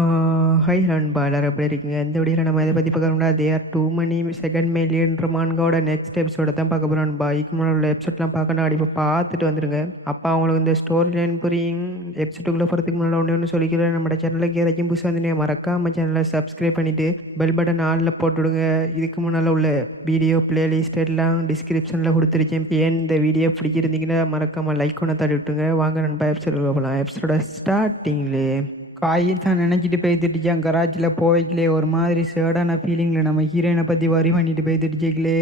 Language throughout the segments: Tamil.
ஆ ஹை நண்பா எல்லாரும் எப்படி இருக்கீங்க? இந்த வீடியோல நம்ம எத பத்தி பார்க்க போறோம்னா, "they are too money second மில்லியன்ற" மான்காவோட நெக்ஸ்ட் எபிசோட தான் பார்க்க போறோம் நண்பா. இதுக்கு முன்னாடி உள்ள எபிசோட்லாம் பார்க்கணும்னா கண்டிப்பா பார்த்துட்டு வந்துருங்க. அப்ப அவங்களுக்கு இந்த ஸ்டோரி லைன் புரியும். எபிசோடுக்குள்ள போறதுக்கு முன்னாடி ஒண்ணு சொல்லிக்கிறேன். நம்ம சேனலுக்கு யாராச்சும் புதுசா வந்தீங்கன்னா மறக்காம சேனலை சப்ஸ்கிரைப் பண்ணிட்டு பெல் பட்டன் ஆல்ல போட்டுவிடுங்க. இதுக்கு முன்னால உள்ள வீடியோ பிளேலிஸ்ட் எல்லாம் டிஸ்கிரிப்ஷன்ல கொடுத்துருக்கேன். ஏன் இந்த வீடியோ பிடிச்சிருந்தீங்கன்னா மறக்காம லைக் ஒன்று தட்டி விட்டுருங்க. வாங்க நண்பா எபிசோடுக்குள்ள போகலாம். எபிசோட ஸ்டார்டிங்லேயே காய் தான் நினச்சிட்டு போய்த்துட்டுச்சான். கராச்சியில் போவைக்கலே ஒரு மாதிரி சேடான ஃபீலிங்கில் நம்ம ஹீரோயினை பற்றி வரி பண்ணிட்டு போய்த்துட்டுச்சேக்கலே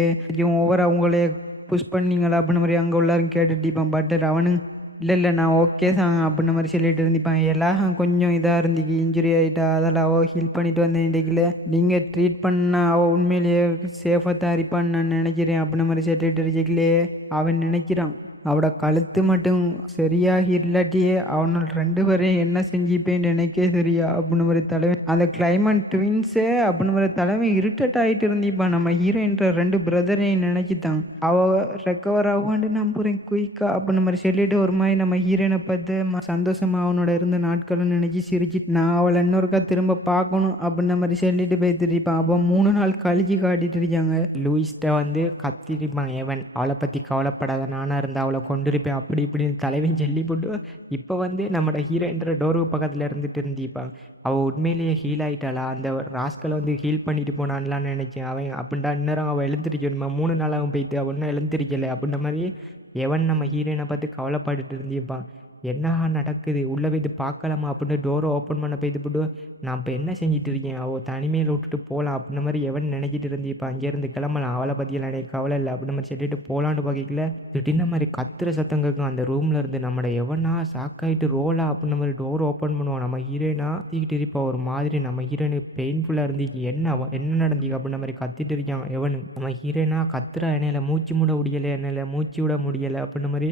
ஓவராக அவங்களே புஷ் பண்ணீங்களா அப்படின்ற மாதிரி அங்கே உள்ளாரும் கேட்டுட்டிப்பான். பட் அவனு இல்லை இல்லை நான் ஓகே தான் அப்படின்ற மாதிரி சொல்லிட்டு இருந்திப்பான். எல்லாம் கொஞ்சம் இதாக இருந்துச்சு, இன்ஜுரி ஆகிட்டா, அதெல்லாம் அவள் ஹீல் பண்ணிட்டு வந்தேன். இன்றைக்கில் நீங்கள் ட்ரீட் பண்ண அவள் உண்மையிலேயே சேஃபாக தான் இருப்பான்னு நான் நினைக்கிறேன் அப்படின்ற மாதிரி சொல்லிட்டு இருக்கலே அவன் நினைக்கிறான். அவட கழுத்து மட்டும் சரியாக இல்லாட்டியே அவனால் 2 பேரையும் என்ன செஞ்சுப்பேன்னு எனக்கே தெரியா அப்படின்னு ஒரு தலைமை. அந்த கிளைமேட் ட்வின்ஸு அப்படின்னு ஒரு தலைமை இரிட்டேட் ஆகிட்டு இருந்திப்பான். நம்ம ஹீரோயின்ற 2 பிரதரையும் நினைச்சிட்டான். அவள் ரெக்கவர் ஆகுவான்னு நம்புறேன் குயிக்கா அப்படின்னு மாதிரி சொல்லிட்டு ஒரு மாதிரி நம்ம ஹீரோயினை பார்த்து சந்தோஷமா அவனோட இருந்த நாட்களை நினைச்சு சிரிச்சிட்டு நான் அவளை இன்னொருக்கா திரும்ப பார்க்கணும் அப்படின்ற மாதிரி சொல்லிட்டு போய்த்திருப்பான். அப்போ 3 நாள் கழிச்சு காட்டிட்டு இருக்காங்க. லூயிஸ்ட்ட வந்து கத்திருப்பான். எவன் அவளை பற்றி கவலைப்படாத, நானாக இருந்தால் அவளை கொண்டிருப்பேன் அப்படி இப்படின்னு தலைவன் சொல்லி போட்டு இப்போ வந்து நம்மளோட ஹீரோயின்ற டோருக்கு பக்கத்தில் இருந்துட்டு இருந்திப்பான். அவள் உண்மையிலேயே ஹீல் ஆகிட்டாளா? அந்த ராஸ்களை வந்து ஹீல் பண்ணிட்டு போனான்லான்னு நினச்சேன். அவன் அப்படின்டா இந்நேரம் அவள் எழுந்திரிக்கணுமா? 3 நாள் அவன் போயிட்டு அவள் இன்னும் எழுந்திரிக்கலை அப்படின்ற மாதிரி எவன் நம்ம ஹீரோயினை பார்த்து கவலைப்பட்டுட்டு இருந்திப்பான். என்னஹா நடக்குது, உள்ளே போய்ட்டு பார்க்கலாமா அப்படின்னு டோரை ஓப்பன் பண்ண போய்த்து போட்டு நான் இப்போ என்ன செஞ்சுட்டு இருக்கேன், அவள் தனிமையில் விட்டுட்டு போகலாம் அப்படின்ற மாதிரி எவன் நினச்சிட்டு இருந்திப்பா. அங்கேருந்து கிளம்பலாம், அவளை பற்றியெல்லாம் எனக்கு கவலை இல்லை அப்படின்ற மாதிரி சொல்லிட்டு போகலான்னு பார்க்கல திடீர்னு மாதிரி கத்துற சத்தம் கேட்கும் அந்த ரூமில் இருந்து. நம்மளோட எவனா சாக்காயிட்டு ரோலா அப்படின்ற மாதிரி டோர் ஓப்பன் பண்ணுவான். நம்ம ஹீரோயினா தூக்கிட்டு இருப்பா ஒரு மாதிரி. நம்ம ஹீரோயினுக்கு பெயின்ஃபுல்லாக இருந்துச்சு. என்ன நடந்துச்சு அப்படின்ற மாதிரி கத்திட்டு இருக்கான் எவனு. நம்ம ஹீரோயினா கத்துறா, என்னையில மூச்சு மூட முடியலை, என்னையில மூச்சு விட முடியலை அப்படின்ற மாதிரி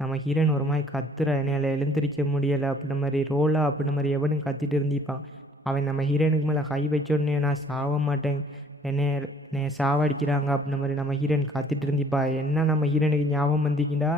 நம்ம ஹீரோயின் ஒரு மாதிரி கத்துறா, என்னையால் எழுந்திரிக்க முடியலை அப்படின்ற மாதிரி ரோலா அப்படின்ற மாதிரி எவனும் கத்திட்டு இருந்திப்பான். அவன் நம்ம ஹீரோயினுக்கு மேலே கை வச்சோடனே நான் சாக மாட்டேன், என்னை சாவடிக்கிறாங்க அப்படின்ற மாதிரி நம்ம ஹீரோயின் கத்திட்டு இருந்திப்பா. என்ன நம்ம ஹீரோயினுக்கு ஞாபகம் வந்திக்கிண்டா,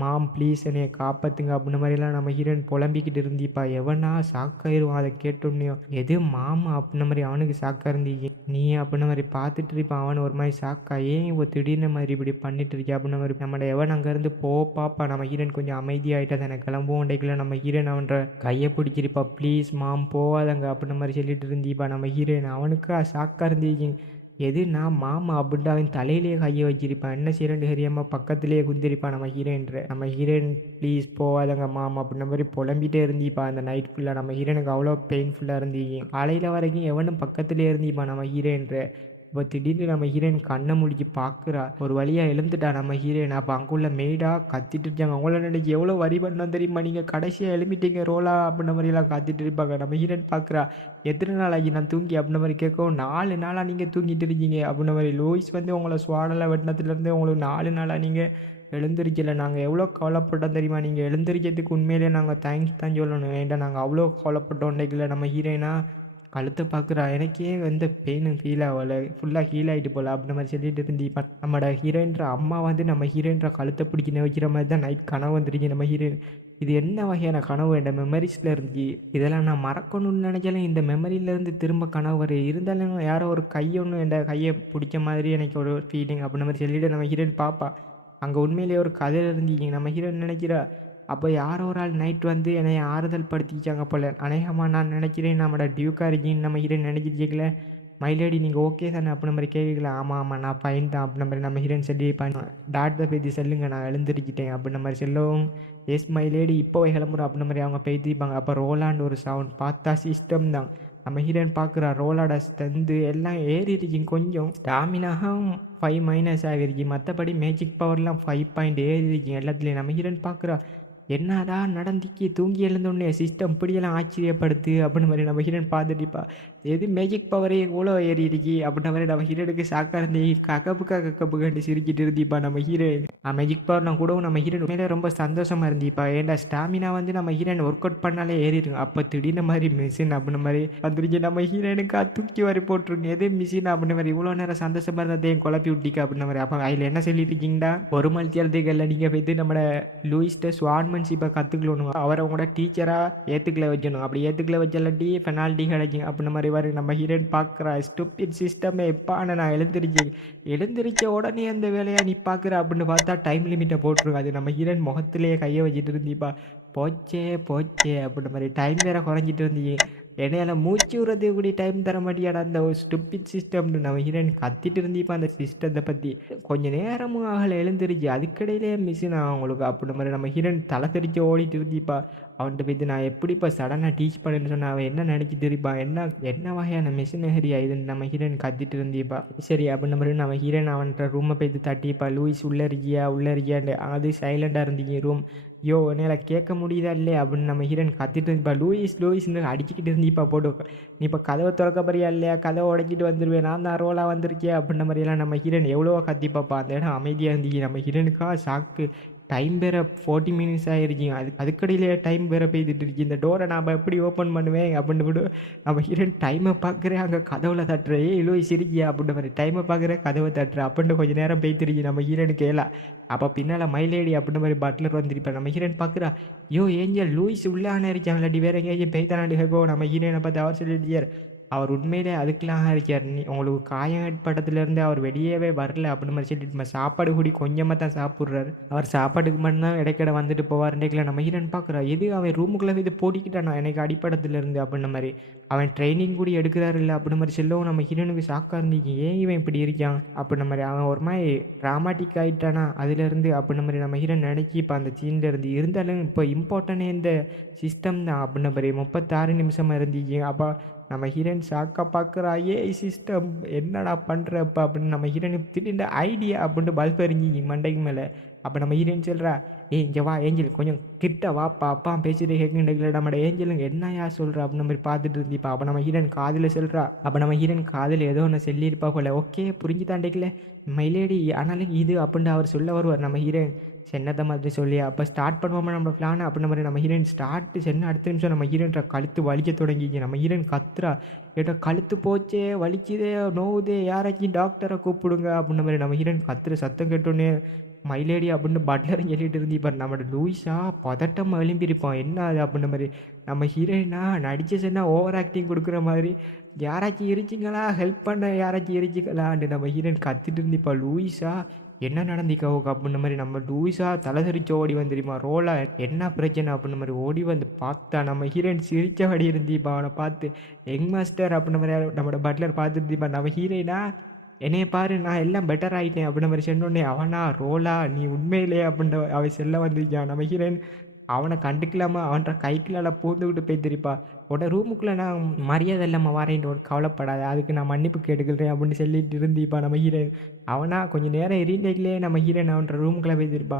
மாம் ப்ளீஸ் என்னையை காப்பாற்றுங்க அப்படின்ற மாதிரிலாம் நம்ம ஹீரோயின் புலம்பிக்கிட்டு இருந்திப்பா. எவனா சாக்காயிருவான் அதை கேட்டோன்னையும். எது மாமா அப்படின்ற மாதிரி அவனுக்கு சாக்கா இருந்தீங்க நீ அப்படின்ற மாதிரி பார்த்துட்டு இருப்பான். அவன் ஒரு மாதிரி சாக்கா, ஏன் இப்போ திடீர்னு மாதிரி இப்படி பண்ணிட்டு இருக்கா அப்படின்ற மாதிரி நம்மளோட எவன் அங்கேருந்து பாப்பா. நம்ம ஹீரோயின் கொஞ்சம் அமைதியாகிட்டா தானே கிளம்புவோம் உண்டைக்குள்ள நம்ம ஹீரோயின் அவன்ற கையை பிடிச்சிருப்பா. ப்ளீஸ் மாம் போகாதங்க அப்படின்ற மாதிரி சொல்லிட்டு இருந்திப்பா நம்ம ஹீரோயின். அவனுக்கு சாக்கா இருந்தீங்க. எது நான் மாமா அப்படின்ட்டு அவன் தலையிலேயே கையை வச்சிருப்பான். என்ன செய்யறேன்னு தெரியாமல் பக்கத்துலேயே குந்திருப்பான் நம்ம ஹீரோயின்ற. நம்ம ஹீரோயின் ப்ளீஸ் போகாதங்க மாமா அப்படின்ற மாதிரி புலம்பிகிட்டே இருந்திப்பான் அந்த நைட் ஃபுல்லாக. நம்ம ஹீரோனுக்கு அவ்வளோ பெயின்ஃபுல்லாக இருந்தீங்க. காலையில் வரைக்கும் எவனும் பக்கத்துலேயே இருந்திப்பான் நம்ம ஹீரோயின்ற. இப்போ திடீர்னு நம்ம ஹீரோயின் கண்ணை முடிச்சு பார்க்குறா. ஒரு வழியாக எழுந்துட்டா நம்ம ஹீரோயின். அப்போ அங்குள்ள மெய்டா கத்திட்டு இருக்காங்க. அவங்கள நினைச்சு எவ்வளோ வரி பண்ணோம் தெரியுமா, நீங்கள் கடைசியாக எழுப்பிட்டீங்க ரோலா அப்படின்ற மாதிரிலாம் காத்திட்டு இருப்பாங்க. நம்ம ஹீரோயின் பார்க்குறா, எத்தனை நாள் ஆகி நான் தூங்கி அப்படின்ற மாதிரி கேட்கவும், 4 நாளாக நீங்கள் தூங்கிட்டு இருக்கீங்க அப்படின்ற மாதிரி. லூயிஸ் வந்து உங்களை ஸ்வாடெல்லாம் வெட்டினத்துலேருந்து உங்களுக்கு 4 நாளாக நீங்கள் எழுந்திரிக்கலை. நாங்கள் எவ்வளோ கவலைப்பட்டோம் தெரியுமா, நீங்கள் எழுந்திரிக்கிறதுக்கு உண்மையிலே நாங்கள் தேங்க்ஸ் தான் சொல்லணும். ஏன்டா நாங்கள் அவ்வளோ கவலைப்பட்டோம் இன்றைக்கில். நம்ம ஹீரோயினா கழுத்தை பார்க்குறா. எனக்கே வந்து பெயின் ஃபீல் ஆகலை, ஃபுல்லாக ஹீல் ஆகிட்டு போகல அப்படின்ற மாதிரி சொல்லிட்டு இருந்திப்பா. நம்மளோட ஹீரோயின்ற அம்மா வந்து நம்ம ஹீரோயின்ற கழுத்தை பிடிச்சி வைக்கிற மாதிரி தான் நைட் கனவு வந்துருச்சு நம்ம ஹீரோயின். இது என்ன வகையான கனவு, என் மெமரிஸில் இருந்துச்சு. இதெல்லாம் நான் மறக்கணும்னு நினைச்சாலும் இந்த மெமரியிலேருந்து திரும்ப கனவு வரும். இருந்தாலும் யாரோ ஒரு கையொன்று என் கையை பிடிச்ச மாதிரி எனக்கு ஒரு ஃபீலிங் அப்படின்ற மாதிரி சொல்லிட்டு நம்ம ஹீரோயின் பார்ப்பா. அங்கே உண்மையிலேயே ஒரு கதை இருந்துச்சு. நம்ம ஹீரோயின் நினைக்கிறா, அப்போ யாரோ ஒரு ஆள் நைட் வந்து என்னை ஆறுதல் படுத்திச்சாங்க போல. அநேகமாக நான் நினைக்கிறேன் நம்மளோட டியூக்கா இருக்கின்னு நம்ம ஹீரோயின் நினைச்சிருக்கல. மைலேடி நீங்கள் ஓகே தானே அப்படின்ற மாதிரி கேட்கல. ஆமாம் ஆமாம் நான் ஃபைன் தான் அப்படின்ற மாதிரி நம்ம ஹீரோயின் சொல்லி டாக்டரை பேத்தி சொல்லுங்க நான் எழுந்திருக்கிட்டேன் அப்படின்ற மாதிரி சொல்லவும், எஸ் மைலேடி இப்போ கிளம்புறோம் அப்படின்ற மாதிரி அவங்க பேத்திருப்பாங்க. அப்போ ரோலாண்டு ஒரு சவுண்ட் பார்த்தா சிஸ்டம் தான். நம்ம ஹீரோயின் பார்க்குறா, ரோலோட ஸ்ட்ரென்த்து எல்லாம் ஏறி இருக்கு. கொஞ்சம் ஸ்டாமினாகவும் 5 மைனஸ் ஆகிருக்கு, மற்றபடி மேஜிக் பவர்லாம் 5 ஏறி இருக்கு எல்லாத்துலேயும். நம்ம ஹீரோயின் பார்க்குறா, என்னடா நடந்துக்கி தூங்கி எழுந்தோடனே சிஸ்டம் இப்படியெல்லாம் ஆச்சரியப்படுத்து அப்படின்னு மாதிரி நம்ம ஹீரோயின் பார்த்துட்டிப்பா. எது மேஜிக் பவரே இவ்வளோ ஏறி இருக்கி அப்படின்ற மாதிரி நம்ம ஹீரோனுக்கு சாக்கா இருந்து கக்கப்பு கண்டு சிரிக்கிட்டு இருந்திப்பா நம்ம ஹீரோயின். மேஜிக் பவர் நான் கூட நம்ம ஹீரோயின் மேலே ரொம்ப சந்தோஷமா இருந்திப்பா. ஏன்டா ஸ்டாமினா வந்து நம்ம ஹீரோயின் ஒர்க் அவுட் பண்ணாலே ஏறிடுங்க. அப்போ திடீர்னு மாதிரி மிஷின் அப்படின்ற மாதிரி வந்துருச்சு. நம்ம ஹீரோயினுக்கு தூக்கி வரி போட்டுருங்க, எது மிஷின் அப்படின்ற மாதிரி. இவ்வளோ நேரம் சந்தோஷமா இருந்ததையும் குழப்பி விட்டிக்கா அப்படின்ற மாதிரி. அப்போ அதில் என்ன சொல்லிட்டு இருக்கீங்கடா, ஒரு மணித்தியாலத்துக்கு எல்லாம் நீங்கள் போய்த்து நம்ம லூயிஸ்ட்டை ஸ்வான் ஸ்போர்ட்ஸ்மேன்ஷிப்பை கற்றுக்கணும், அவரை உங்களோட டீச்சராக ஏற்றுக்கல வைக்கணும், அப்படி ஏற்றுக்கல வச்சாலாட்டி பெனால்ட்டி கிடைக்கும் அப்படின்ற மாதிரி வரும். நம்ம ஹீரோயின் பார்க்குறா, ஸ்டூபிட் சிஸ்டமே எப்பான்னு நான் எழுந்திரிச்ச உடனே அந்த வேலையை நீ பார்க்குற அப்படின்னு பார்த்தா டைம் லிமிட்டை போட்டுருங்க. அது நம்ம ஹீரோயின் முகத்திலேயே கையை வச்சுட்டு இருந்தீப்பா, போச்சே போச்சே அப்படின்ற மாதிரி டைம் வேற குறைஞ்சிட்டு இருந்தீங்க, என்னையால மூச்சு விடுறது இப்படி டைம் தர மாட்டியாடா அந்த ஒரு ஸ்டூபிட் சிஸ்டம்னு நம்ம ஹீரோயின் கத்திட்டு இருந்தீப்பா அந்த சிஸ்டத்தை பற்றி. கொஞ்ச நேரமும் ஆகலை எழுந்திருச்சு, அதுக்கடையிலே மிஸ் நான் உங்களுக்கு அப்படின்ற மாதிரி நம்ம ஹீரோயின் தலை தெரிச்சு ஓடிட்டு இருந்தீப்பா. அவன்கிட்ட போய்த்து நான் எப்படிப்பா சடனாக டீச் பண்ணுன்னு சொன்னால் அவன் என்ன நினச்சிட்டு இருப்பான், என்ன என்ன வகையான மிஷினரியா இதுன்னு நம்ம ஹீரோயின் கத்திட்டு இருந்தீப்பா. சரி அப்படின்ற மாதிரி நம்ம ஹீரோயின் அவன்கிட்ட ரூமை போய்த்து தட்டிப்பா, லூயிஸ் உள்ளே இருக்கியான்னு. அது சைலண்டாக இருந்தீங்க ரூம். யோ என்னால் கேட்க முடியுதா இல்லையா அப்படின்னு நம்ம ஹீரோயின் கத்திட்டு இருந்தீப்பா. லூயிஸ்னு அடிச்சுக்கிட்டு இருந்தீப்பா போட்டு. நீ இப்போ கதவை திறக்க போறியா இல்லையா, கதவை உடைச்சிட்டு வந்துடுவேன், நான் தான் ரோலாக வந்திருக்கேன் அப்படின்ற மாதிரியெல்லாம் நம்ம ஹீரோயின் எவ்வளவோ கத்திப்பாப்பா. அந்த இடம் அமைதியாக இருந்தீங்க. நம்ம ஹீரோனுக்கா ஷாக்கு, டைம் வேறு 40 மினிட்ஸ் ஆகிருச்சு, அதுக்கடையிலே டைம் வேறு பெய்துட்டு இருக்கு, இந்த டோரை நான் எப்படி ஓப்பன் பண்ணுவேன் அப்படின்னு விடு. நம்ம ஹீரோயின் டைமை பார்க்குறேன், அங்கே கதவுல தட்டுறேன், லூயிஸ் இருக்கியா அப்படின்ற மாதிரி டைமை பார்க்குறேன், கதவை தட்டுறேன் அப்படின்னு கொஞ்சம் நேரம் பெய்திருக்கு நம்ம ஹீரோனுக்கு எல்லாம். அப்போ பின்னால் மைலேடி அப்படின்ற மாதிரி பட்லர் வந்துருப்பேன். நம்ம ஹீரோயின் பார்க்குறா, யோ ஏஞ்சல் லூயிஸ் உள்ளான இருக்கான், இல்லாட்டி வேறு எங்கேயாச்சும் பெய்தானாண்டு கேட்கோ. நம்ம ஹீரோயினை பார்த்து அவர் சொல்லிட்டு, அவர் உண்மையிலே அதுக்கெலாம் இருக்கார், நீ உங்களுக்கு காயம் ஏற்பட்டதுலேருந்து அவர் வெளியவே வரல அப்படின்னு மாதிரி சொல்லிட்டு சாப்பாடு கூடி கொஞ்சமாக தான் சாப்பிட்றாரு, அவர் சாப்பாட்டுக்கு மட்டும்தான் இடைக்கிட வந்துட்டு போவார்ன்றேக்கல. நம்ம ஹீரோயின் பார்க்குறா, எது அவன் ரூமுக்குள்ளே இது போட்டிக்கிட்டானா எனக்கு அடிப்படத்துலேருந்து அப்படின்ற மாதிரி, அவன் ட்ரைனிங் கூட எடுக்கிறாரு இல்லை அப்படின்ற மாதிரி சொல்லவும் நம்ம ஹீரோனுக்கு ஷாக்காக இருந்துச்சு, ஏன் இவன் இப்படி இருக்கான் அப்படின்ற மாதிரி. அவன் ஒரு மாதிரி ட்ராமாட்டிக் ஆகிட்டானா அதுலேருந்து அப்படின்ற மாதிரி நம்ம ஹீரோன் நினைக்கி இப்போ அந்த சீன்லேருந்து. இருந்தாலும் இப்போ இம்பார்ட்டனே இந்த சிஸ்டம் தான் அப்படின்ற மாதிரி 36 நிமிஷமாக இருந்துச்சு. அப்போ நம்ம ஹீரோயின் ஷாக்காக பார்க்குறா, ஏஐ சிஸ்டம் என்னடா பண்ணுறப்ப அப்படின்னு. நம்ம ஹீரோயினுக்கு திடீர்னு ஐடியா அப்படின்ட்டு பல்ப் எரிஞ்சிங்க மண்டைக்கு மேலே. அப்போ நம்ம ஹீரோயின் சொல்கிறா, இங்கே வா ஏஞ்சல், கொஞ்சம் கிட்ட வாப்பா, அப்பா பேசிட்டு கேட்குறேன், நம்மளோட ஏஞ்சலுங்க என்னையா சொல்கிறா அப்படின்னு மாதிரி பார்த்துட்டு இருந்திப்பா. அப்போ நம்ம ஹீரோயின் காதில் சொல்கிறா, அப்போ நம்ம ஹீரோயின் காதில் ஏதோ ஒன்று சொல்லியிருப்பா போல. ஓகே புரிஞ்சு தாண்டிக்கல மைலேடி, ஆனாலும் இது அப்படின்ட்டு அவர் சொல்ல வருவார். நம்ம ஹீரோயின் சென்னத்தை மாதிரி சொல்லி அப்போ ஸ்டார்ட் பண்ணுவோமா நம்ம பிளான் அப்படின்ற மாதிரி. நம்ம ஹீரோயின் ஸ்டார்ட் சென்ன அடுத்த நிமிஷம் நம்ம ஹீரோயின் கழுத்து வலிக்க தொடங்கிங்க. நம்ம ஹீரோயின் கத்துறா, ஏட்டா கழுத்து போச்சே, வலிக்குதே, நோவுதே, யாராச்சும் டாக்டரை கூப்பிடுங்க அப்படின்ற மாதிரி. நம்ம ஹீரோயின் கத்துற சத்தம் கேட்டோன்னே மைலேடி அப்படின்னு பட்லரும் சொல்லிட்டு இருந்திப்பார். நம்மளோட லூயிஸா பதட்டம் எழும்பியிருப்பான், என்ன அது அப்படின்ற மாதிரி. நம்ம ஹீரோயினா நடிச்ச சொன்னா ஓவர் ஆக்டிங் கொடுக்குற மாதிரி, யாராச்சும் இருச்சிங்களா, ஹெல்ப் பண்ண யாராச்சும் இருச்சிங்களான்னு நம்ம ஹீரோயின் கத்திட்டு இருந்திப்பா. லூயிஸா என்ன நடந்திக்காவோ அப்படின்ற மாதிரி. நம்ம லூயிஸா தலை தெரிச்சு ஓடி வந்துருமா, ரோலா என்ன பிரச்சனை அப்படின்ற மாதிரி ஓடி வந்து பார்த்தா நம்ம ஹீரோயின் சிரிச்சபடி இருந்திப்பா. அவனை பார்த்து யங் மாஸ்டர் அப்படின்ற மாதிரி நம்மளோட பட்லர் பார்த்துட்டு இருந்திப்பா. நம்ம ஹீரோயினா என்னைய பாரு நான் எல்லாம் பெட்டர் ஆகிட்டேன் அப்படின்ற மாதிரி சொன்னோடனே, அவனா ரோலா நீ உண்மையிலே அப்படின்ற அவன் செல்ல வந்துருக்கான். நம்ம ஹீரோயின் அவனை கண்டுக்கலாமா அவன்கிட்ட கைக்குள்ள பூந்துக்கிட்டு போய் தெரிப்பா, உட ரூமுக்குள்ளே நான் மரியாதை இல்லாமல் வரேன்ட்டு ஒரு கவலைப்படாத, அதுக்கு நான் மன்னிப்பு கேட்டுக்கிறேன் அப்படின்னு சொல்லிட்டு இருந்திப்பா. நம்ம ஹீரோயின் அவனா கொஞ்சம் நேரம் இருந்தேக்கிலே நம்ம ஹீரோயின் அவன்கிட்ட ரூமுக்குள்ளே போய்த்திருப்பா.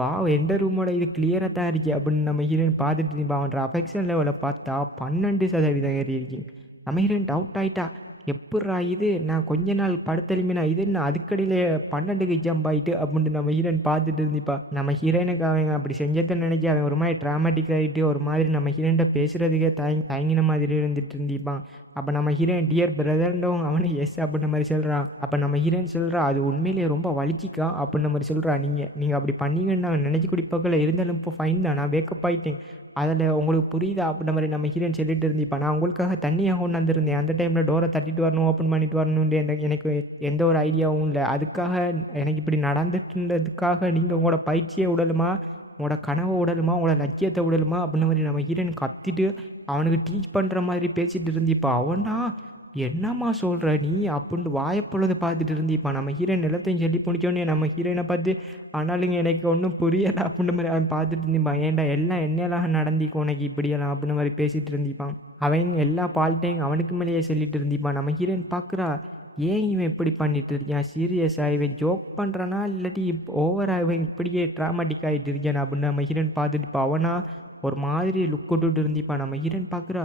வா எந்த ரூமோட இது கிளியராக தான் இருக்கு அப்படின்னு நம்ம ஹீரோயின் பார்த்துட்டு இருப்பா. அவன்கிட்ட அஃபெக்ஷன் லெவலில் பார்த்தா 12% ஏறி இருக்கு. நம்ம ஹீரோயின் டவுட் ஆகிட்டா, எப்புட்றா இது, நான் கொஞ்ச நாள் படுத்தெலும்பினா இது என்ன அதுக்கடியிலே 12க்கு ஜம்ப் ஆகிட்டு அப்படின்ட்டு நம்ம ஹீரோயின் பார்த்துட்டு இருந்திப்பா. நம்ம ஹீரோயினுக்கு அவன் அப்படி செஞ்சதை நினைச்சு அவன் ஒரு மாதிரி ட்ராமாட்டிக் ஆகிட்டு ஒரு மாதிரி நம்ம ஹீரோயின்ட்ட பேசுகிறதுக்கே தயங்கின மாதிரி இருந்துட்டு இருந்திப்பான். அப்போ நம்ம ஹீரோயின் டியர் பிரதர்ன்றவங்க அவனு எஸ் அப்படின்ற மாதிரி சொல்கிறான். அப்போ நம்ம ஹீரோயின் சொல்கிறா, அது உண்மையிலேயே ரொம்ப வலிச்சிக்கா அப்படின்ற மாதிரி சொல்கிறா. நீங்கள் அப்படி பண்ணீங்கன்னு நான் நினச்சி குடிப்பக்கல, இருந்தாலும் இப்போ ஃபைன் தான், நான் வேக்கப் ஆகிட்டேன், அதில் உங்களுக்கு புரியுதா அப்படின்ற மாதிரி நம்ம ஹீரோயின் சொல்லிட்டு இருந்திப்பா. நான் உங்களுக்காக தண்ணியாக கொண்டு வந்திருந்தேன், அந்த டைமில் டோரை தட்டிட்டு வரணும், ஓப்பன் பண்ணிட்டு வரணும்னு எனக்கு எந்த ஒரு ஐடியாவும் இல்லை, அதுக்காக எனக்கு இப்படி நடந்துட்டுன்றதுக்காக நீங்கள் உங்களோட பயிற்சியை விடலுமா, உங்களோட கனவை விடலுமா, உங்களோட லட்சியத்தை விடலுமா அப்படின்ற மாதிரி நம்ம ஹீரோயின் கத்திட்டு அவனுக்கு டீச் பண்ணுற மாதிரி பேசிகிட்டு இருந்திப்பா. அவனா என்னம்மா சொல்கிற நீ அப்படின்ட்டு வாயப்பொழுது பார்த்துட்டு இருந்திப்பா. நம்ம ஹீரோயின் எல்லாத்தையும் சொல்லி முடிச்சோடனே நம்ம ஹீரோயினை பார்த்து, ஆனாலுங்க எனக்கு ஒன்றும் புரியலை அப்படின்ற மாதிரி அவன் பார்த்துட்டு இருந்திப்பான். ஏன்டா எல்லாம் என்னெல்லாம் நடந்திக்கும் உனக்கு இப்படியெல்லாம் அப்படின்ற மாதிரி பேசிகிட்டு இருந்திப்பான். அவன் எல்லா பால்ட்டையும் அவனுக்கு மேலேயே சொல்லிட்டு இருந்திப்பான். நம்ம ஹீரோயின் பார்க்குறா, ஏன் இவன் இப்படி பண்ணிட்டு இருக்கான், சீரியஸாக இவன் ஜோக் பண்ணுறானா இல்லாட்டி ஓவராக இவன் இப்படியே ட்ராமாட்டிக் ஆகிட்டு இருக்கான் அப்படின்னு நம்ம ஹீரோயின் பார்த்துட்டு இப்போ அவனா ஒரு மாதிரி லுக் விட்டுட்டு இருந்திப்பான். நம்ம ஹீரோயின் பார்க்குறா,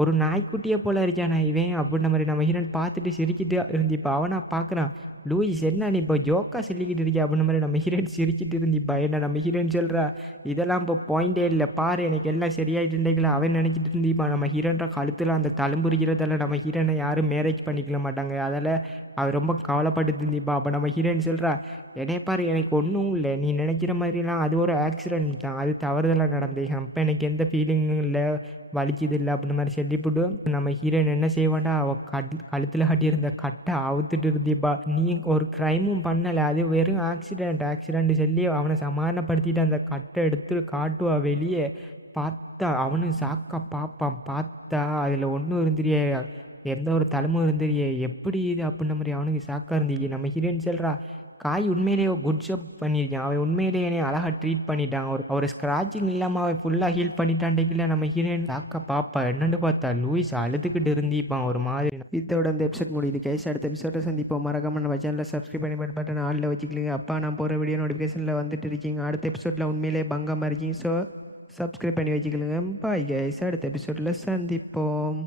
ஒரு நாய்க்குட்டியை போல இருக்கானா இவன் அப்படின்ற மாதிரி நம்ம ஹீரோயின் பார்த்துட்டு சிரிக்கிட்டு இருந்திப்பா. அவனா பார்க்குறான், லூயிஸ் என்ன நீ இப்போ ஜோக்கா சொல்லிக்கிட்டு இருக்கியா அப்படின்ற மாதிரி நம்ம ஹீரோயின் சிரிச்சிட்டு இருந்திப்பா. என்ன நம்ம ஹீரோயின் சொல்கிறா, இதெல்லாம் இப்போ பாயிண்டே இல்லை பாரு எனக்கு எல்லாம் சரியாயிட்டு இருந்தீங்களா அவன் நினச்சிட்டு இருந்திப்பா. நம்ம ஹீரோன்ற கழுத்தில் அந்த தழும்புரிக்கிறதால நம்ம ஹீரோனை யாரும் மேரேஜ் பண்ணிக்கல மாட்டாங்க. அதில் அவள் ரொம்ப கவலைப்பட்டு இருந்திப்பா. அப்போ நம்ம ஹீரோயின் சொல்கிறா, என்னைய பாரு எனக்கு ஒன்றும் இல்லை, நீ நினைக்கிற மாதிரிலாம் அது ஒரு ஆக்சிடென்ட் தான், அது தவறுதலாக நடந்தது, அப்போ எனக்கு எந்த ஃபீலிங்கும் இல்லை, வலிக்குது இல்லை அப்படின்ற மாதிரி சொல்லிவிட்டு நம்ம ஹீரோயின் என்ன செய்வாண்டா, அவள் கழுத்தில் கட்டியிருந்த கட்டை அவுத்துட்டு இருந்திப்பா. நீ ஒரு க்ரைமும் பண்ணலை, அது வெறும் ஆக்சிடென்ட் சொல்லி அவனை சமாதானப்படுத்திட்டு அந்த கட்டை எடுத்து காட்டுவா வெளியே. பார்த்தா அவனும் சாக்கா பார்ப்பான். பார்த்தா அதில் ஒன்றும் இருந்துரியே, எந்த ஒரு தளமும் இருந்துரியே, எப்படி இது அப்படின்ற மாதிரி அவனுக்கு சாக்கா இருந்துச்சு. நம்ம ஹீரோயின் சொல்கிறா, காய் உண்மையிலேயே குட் ஜாப் பண்ணியிருக்கான், அவன் உண்மையிலேயே என்னை அழகாக ட்ரீட் பண்ணிட்டான், ஒரு ஸ்க்ராட்சிங் இல்லாமல் அவன் ஃபுல்லாக ஹீல் பண்ணிட்டான்டேக்கில் நம்ம ஹீரோயின் சாக்கா பாப்பா. என்னன்னு பார்த்தா லூயிஸ் அழுதுகிட்டு இருந்திப்பான் ஒரு மாதிரி. இதோட அந்த எபிசோட் முடியுது கைஸ். அடுத்த எபிசோட சந்திப்போம். மறக்காம நம்ம சேனலில் சப்ஸ்கிரைப் பண்ணி பட்டன் ஆளில் வச்சுக்கலிங்க. அப்பா நான் போகிற வீடியோ நோட்டிஃபிகேஷனில் வந்துட்டு இருக்கீங்க. அடுத்த எபிசோடில் உண்மையிலே பங்கமாக இருக்கீங்க. ஸோ சப்ஸ்கிரைப் பண்ணி வச்சுக்கலுங்க. பாய் கைஸ், அடுத்த எபிசோடில் சந்திப்போம்.